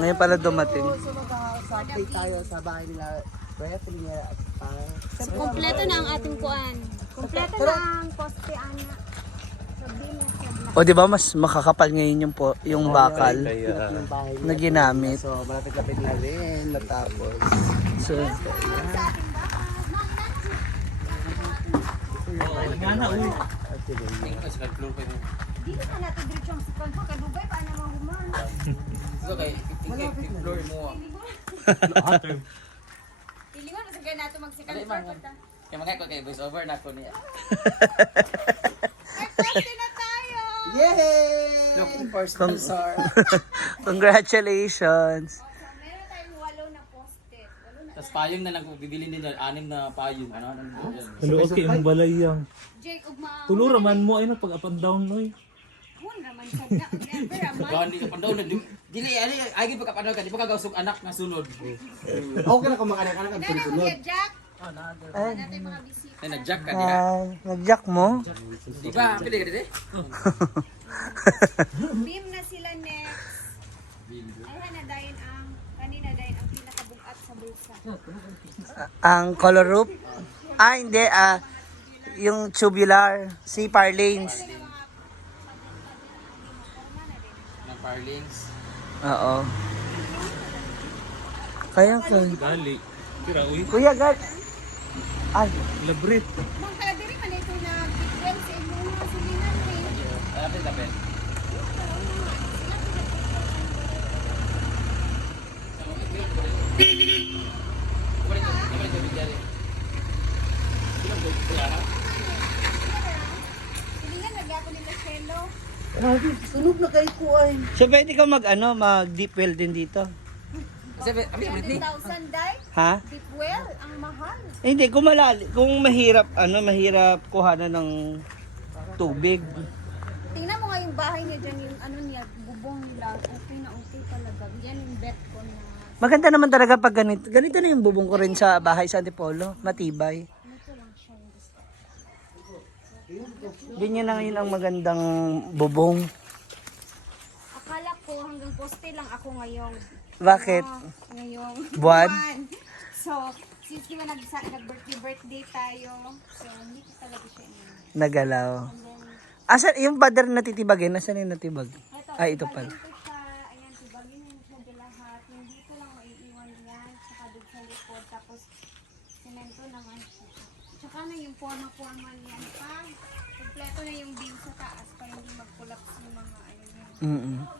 Ngayon pala dumating. So, tayo sa bahay nila. Kuya, Trinidad at Pang. Kompleto na ang ating kuan. Kompleto na ang poste ana. Na. O di ba mas makakapal ngayon yung po, yung bakal na ginamit. So, malapit-lapit na rin. Natapos. So, Dito na natin diretso ang sikon ko kadugay pa na mahuman. Pilingon sa gaya nato magsikon ko ta. Kaya mga ko kay voice over na ko niya. Na tayo. Yay! Looking for sponsor. congratulations. Meron tayong walo na poste. Walo na. Tapos payong na lang kung bibilin din yan, anim na payong. Ano, ano, ano. Hello, okay, ang balay yang. Jake ugma. Tulo raman mo ay na pag up and down noy. Hun raman sad na. Never raman. Gawan di ka pa daw na. di- Dili, ano, ay pa kapanaw ka, di pa kagausog anak na sunod. Okay na kung makakanak ang Nana mo sunod. Ay. Natin mga bisita. Ay, nag-jack ka diha. Nag-jack mo? Di ba? Pili ka dito. Beam na sila next. Ay na dayon ang kanina dayon ang pinakabugat sa bulsa. Ang color roof? Ah, hindi. Ah, yung tubular. Si Parlanes. Ng parlings. Oo. Kaya ka. Gali. Tira uy. Kuya, gal. Ay, Labrit. Mang kaya diri man ito na bigyan sa inyong mga sulinan eh. Ay, apit, apit. Kumalit ka, kumalit ka, bigyari. Ilang buwan ko yan, ha? Sulinan nagyapo nila Shelo. Sunog na kay ko ay. So pwede ka mag, ano, mag deep well din dito? Kasi, ni. 100,000 dai. Ha? Deep well ang mahal. Eh, hindi, kung malali, kung mahirap, ano, mahirap kuhanan ng tubig. Tingnan mo nga yung bahay niya dyan, yung ano niya, bubong nila. Okay na okay talaga. Yan yung bet ko na. Maganda naman talaga pag ganito. Ganito na yung bubong ko rin sa bahay sa Antipolo. Matibay. Ganyan na ngayon ang magandang bubong. Ko poste lang ako ngayong Bakit? Ah, ngayong Buwan? So, since di ba nag birthday birthday tayo, so hindi ko talaga siya inano. Nagalaw. And then, Asa yung bader na titibagin? Nasaan yung natibag? ito, Ay, ito pala. ko siya, ayan, tibagin na siya di lahat. Yung dito lang maiiwan yan, saka doon sa likod, tapos semento naman siya. Tsaka na yung forma-forma niyan pa. Kompleto na yung beam sa taas para hindi mag-collapse yung mga ano yun. Mm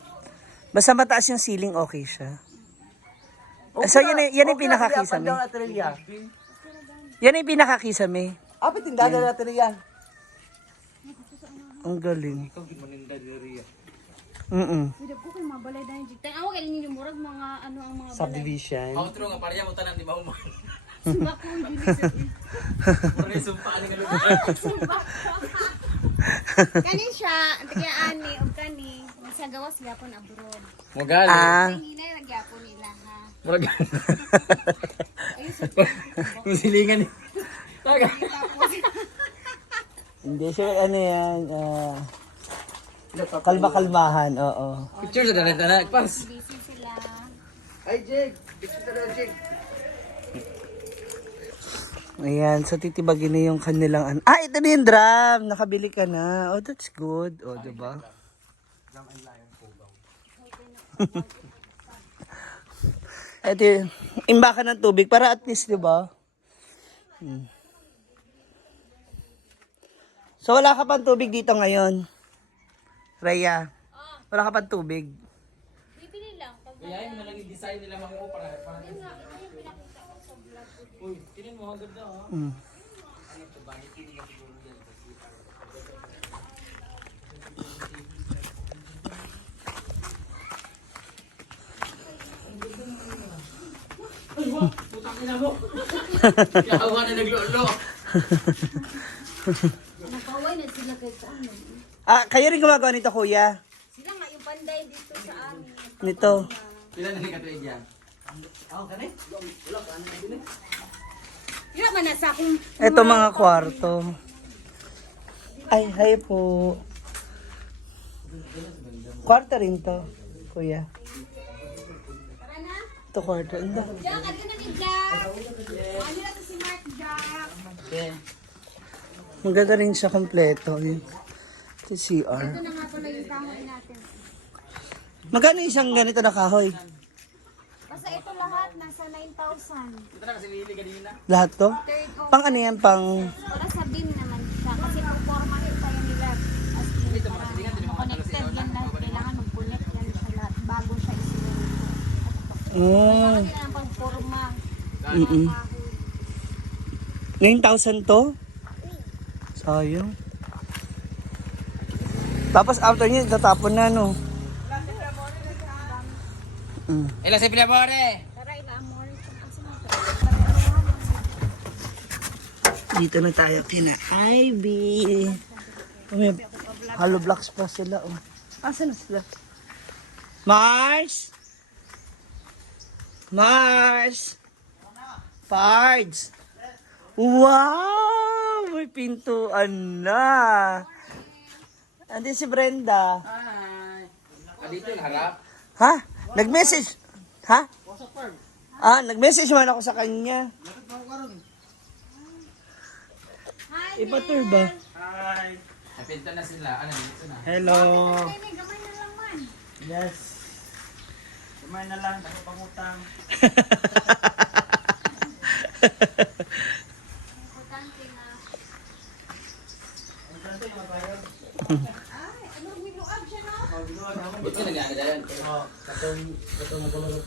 Basta mataas yung ceiling, okay siya. so, yan, yan, yan yung pinakakisame. Yan yung pinakakisame. Apit yung dada na Atrelia. Ang galing. Mm Pwede ko kayo mabalay dahil jig. Tang awag ninyo murag mga ano ang mga balay. Subdivision. Outro nga, parang mo tanan, di ba human? Sumbak ko yung ginisip. Parang yung sumpa, ano nga Sumbak ko. Kani siya, kaya ani og kani sa gawas gyapon abroad. Mogali. Ah, Ang hinay nagyapon nila ha. Murag. Ayun sa Musilingan. Taga. hindi siya, ano yan, ah, kalma-kalmahan, oo. Picture sa dalit na Pas. busy sila. Ay, Jake. Picture na Jake. Ayan, so titibagin na yung kanilang, an ah, ito na yung drum, nakabili ka na. Oh, that's good. Oh, diba? Ito yung imbakan ng tubig para at least, diba? Hmm. So, wala ka pang tubig dito ngayon? Rhea, wala ka pang tubig? Bibili lang na lang yung design nila mga para para. Uy, tinin mo ang ganda ha. Mm. Kakawa na naglolo. nakaway na sila kay ano. Ah, kayo rin gumagawa nito, kuya? Sila nga yung panday dito sa amin. Nito. Pila na ni katuig yan? Ako kani? Sila man na sa akong Ito mga kwarto. Ay, hi po. Kwarto rin to, kuya. Ito kwarto. Anda. Jack, ano na ni Jack? Ano na to si Mark Jack? Maganda rin siya kompleto. Ito CR. Ito na nga pala yung kahoy natin. Magkano isang ganito na kahoy? Basta ito lahat, nasa 9,000. Lahat to? Third o Pang ano yan? Pang... Para sa bin naman siya. Kasi pag forma rin tayo nila. As in, para connected yan lahat. Kailangan mag-connect yan sa lahat bago siya isunod. Kailangan pang forma. Mm-mm. 9,000 to? Sayang. Tapos after nyo, tatapon na, no? Mm. Ilan sa pinabore? Dito na tayo kina Ivy. Oh, may hollow blocks pa sila, oh. Asa na sila? Mars! Mars! Pards! Wow! May pintuan na! Andin si Brenda. Hi. Dito yung harap. Ha? Nag-message? Ha? Ah, nag-message man ako sa kanya. Hi, Ipatur ba? Napinta na sila. Ano, dito na. Hello. Ay, may na lang ako pangutang. Importante na. Ay, ano, may luag siya, no? Ba't ka nag-ano dyan? Oh, katong, katong sakto.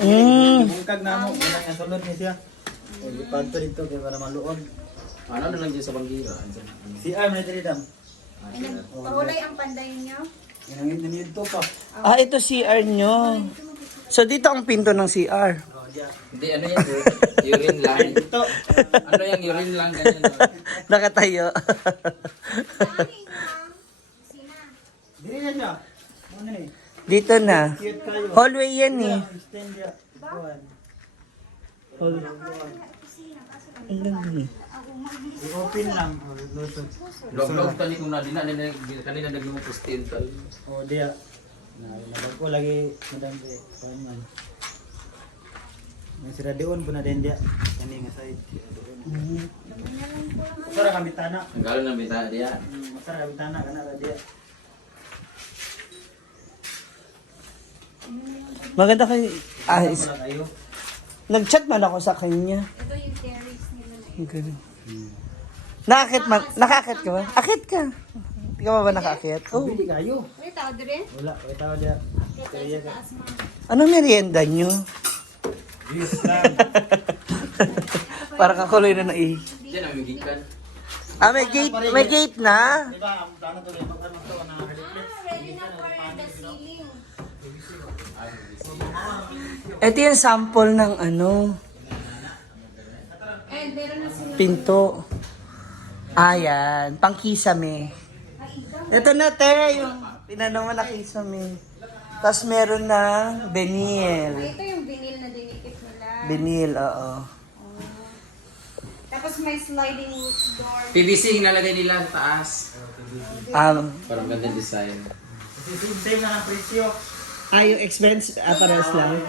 Mm. Bungkag na mo, wala nga sulod niya siya. O, lipanto dito, kaya para maluon. Ano na lang dyan sa banggira? Si Arm na dito dam. Ay, nagpahulay ang panday niyo. Inangin din dito pa. Ah, ito CR nyo. So, dito ang pinto ng CR. Oh. Hindi, ano yan? Urine lang. Dito. Ano yung urine lang? Ganyan. Nakatayo. Ay, ma'am. Sina. Dili na siya. Ano dito na. Hallway yan eh. Kuhan. Ang ganda eh. I-open lang. Oh. Log-log tali kung na, na, na- kanina naging mo postin tal. O, diya. Na, nabag ko lagi, madam de. Kuhan man. May sira doon po na din diya. Kani nga side. Masara kami tanak. Ang galo ng bintana diyan. Hmm, Masara kami tanak. Kana ra diya. Maganda kay... Ah, is-. Nag-chat man ako sa kanya. Ito yung terrace nila na Ang galing. Nakakit man. Nakakit ka ba? Akit ka. Hindi ka ba ba nakakit? Oh. Bili kayo. May tao dire? Wala, may tao sa taas, ma'am. Anong merienda nyo? Views lang. Para kakuloy na na eh. Diyan ang magikan. Ah, may gate, may gate na. Di ba, ang plano to rin, pag ano to, na Ah, ready na for the ceiling. Ito yung sample ng ano, pinto. Ayan, pang kisame. Ito na te, yung pinanaman na kisame. Tapos meron na benil. Ito yung vinyl na dinikit nila. Benil, oo. Tapos may sliding door. PVC hinalagay nila sa taas. Um, Parang ganda design. Kasi same na ng presyo. ah, yung expense, ah, pares lang.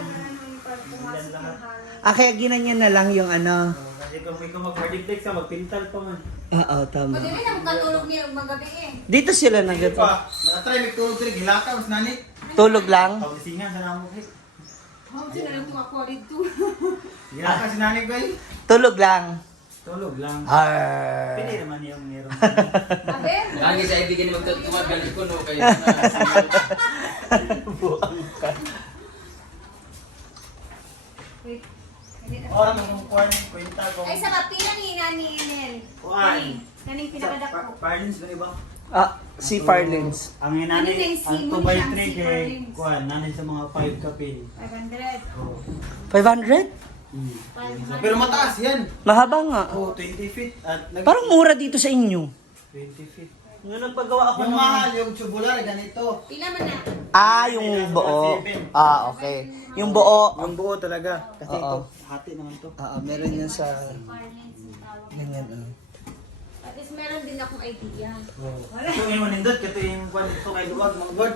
Yung hangin. Ah, kaya ginanyan na lang yung ano. Oh, Kasi kung ikaw mag-verdictex ka, magpintal pa man. Oo, tama. Pwede rin ang katulog niya magabi eh. Dito sila nagato. Pa, nakatry, may tulog sila, gilaka, mas nanit. Tulog lang. Pag-isingan sa namo ko. How did I do ako dito? Gilaka si nanit ba Tulog lang. Tulog lang. Arr. Pwede naman yung meron. Abe? Lagi sa ibigan ni magtatuwag galing ko no kaya na. Wait. Hindi na- Ora mo kung kuhan, kwenta ko. Ay, sa kapila ni Nani Enel. Kuhan. Kaning pinakadako. Parlins ba iba? Ah, si Parlins. Ang Ano inani, yung ang simon 2 by siyang 3 si kay Parlins? kuhan, nanay sa mga 5 kapin. 500. Oh. 500? Hmm. 500. Pero mataas yan. Mahaba nga. Oh, 20 feet. At nag- Parang mura dito sa inyo. 20 feet. Yung nagpagawa Yung mahal, yung tubular, ganito. Pila man na. Ah, yung buo. Ah, okay. Yung buo. Ang buo talaga. Kasi Oo. ito, hati naman to. Ah, meron yan sa... Ganyan, ah. At least meron din akong idea. Oh. Ito yung manindot, ito yung kwan ito kay Luwag, mga god.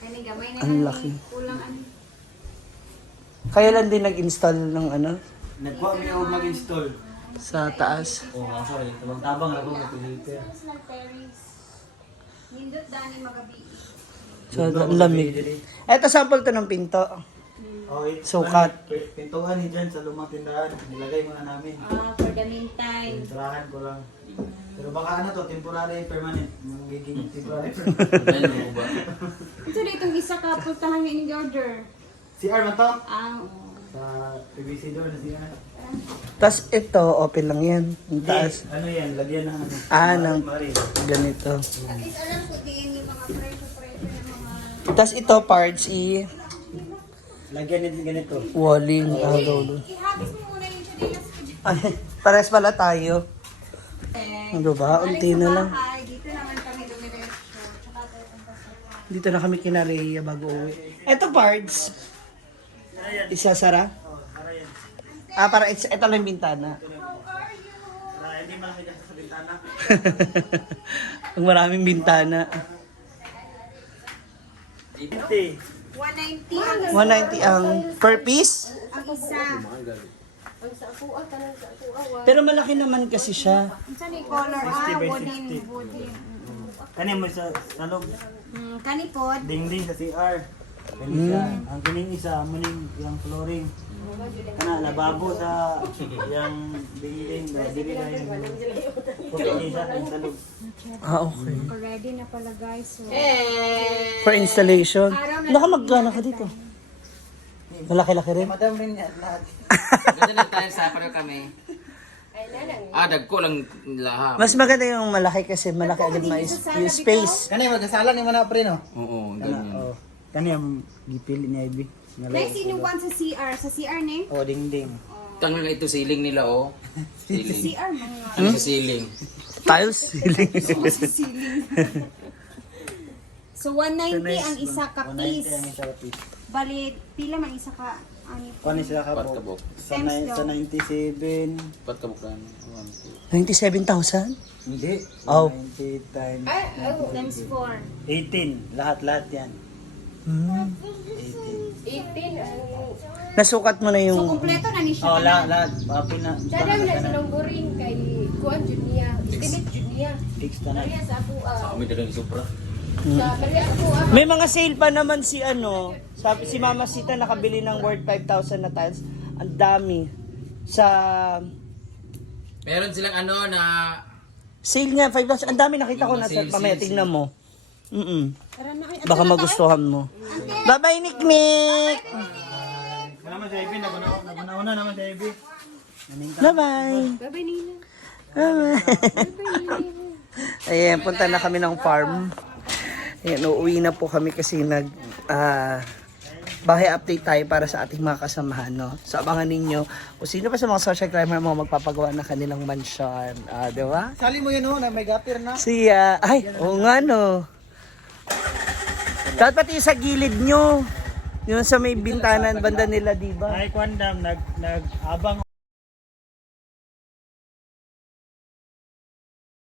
Kani gamay na Ang lang laki. eh. Kulang ano. Kaya lang din nag-install ng ano, Nagkuha mo yung mag-install. sa taas. Oo, oh, sorry. Tabang-tabang ako ng filter. Personal pairings. Nindot dani magabi. So, ang lamig. Eto sample to ng pinto. Oh, it, Sukat. P- Pintuan ni dyan sa lumang tindahan. Nilagay muna namin. Ah, for the meantime. Tirahan ko lang. Pero baka ano to, temporary permanent. Magiging temporary permanent. Mo ba? Ito itong isa ka puntahan niya ni order. CR man to? Ah, oo. Sa PVC door na CR. Tapos ito, open lang yan. Yung taas. Ano yan? Lagyan ng ano? Ah, ng ganito. At least alam ko din yung mga presyo-presyo ng mga... Tapos ito, parts i Lagyan din ganito. walling. Ah, lolo. Ihagis mo muna yung chanelas ko dyan. Ay, pares pala tayo. Eh, Ano ba? Unti na lang. dito naman kami dumiretso. Dito na kami kina Rhea bago uwi. Ito parts. Isasara? Ah, para ito, ito lang yung bintana. Ah, hindi malaki dyan sa bintana. Ang maraming bintana. 50. 190 ang, 190 ang per piece. ang isa. Pero malaki naman kasi siya. Saan yung color? Ah, 60 by wooden. 60. Wooden. Kani mo sa salog. Mm, kanipod. Dingding sa CR. Siya. Ang kining isa, muning yung flooring. Kana lababo sa yung dingding, dili na yung puti sa salog. Ah, okay. Ready na pala guys. So, For installation. Naka magkano ka dito? Malaki-laki rin. Madam rin yan lahat. Ganda na tayo sa pareho kami. Ah, dagko lang lahat. Mas maganda yung malaki kasi malaki agad ma yung space. Kani magasalan ni mana pre no? Oo, ganyan. Oh. Kani ang gipili ni Ivy. next inuwan sa CR. Sa CR ni? Oh, dingding. Tangan ito ceiling nila, oh. Ceiling. CR mga. Ano sa ceiling? Tiles ceiling. Sa ceiling. so 190 ang isa ka 190 ang piece. isa ka piece. Bali, pila man isa ka ani Kani sila ka Pat po. kabok. Sa, nine- sa 97. Pat kabok lang. One, two. 97,000? Hindi. Oh. 90 times times 4. 18. Lahat-lahat yan. Hmm. 18. Nasukat mo na So yung... kumpleto na ni siya. Oh, lahat, lahat. Papi na. Dadam na silang buring kay Kuan Junia. Estimate Junia. Fix na na. Sa ako, ah, Sa kami dalang supra. ako, ah, May mga sale pa naman si ano, sabi si Mama Sita nakabili ng worth 5,000 na tiles. Ang dami. Sa Meron silang ano na sale nga 5,000. Ang dami nakita ko na sa sale, tingnan mo. Mm. Na kayo. Baka magustuhan mo. Bye-bye. Wala naman sa Ivy. Naguna- Naguna-una naman sa Ivy. Bye-bye. babay nila. Ayan, punta na kami ng farm. Ayan, uuwi na po kami kasi nag ah, bahay update tayo para sa ating mga kasamahan. No? So abangan ninyo kung sino pa sa mga social climber na mga magpapagawa ng kanilang mansyon. Ah, di ba? Sali mo yun oh, na may gapir na. Siya, ay, oo nga no. Dapat pati sa gilid nyo. Yung sa may bintanan, banda nila, di ba? Ay, Kwandam, nag, nag-abang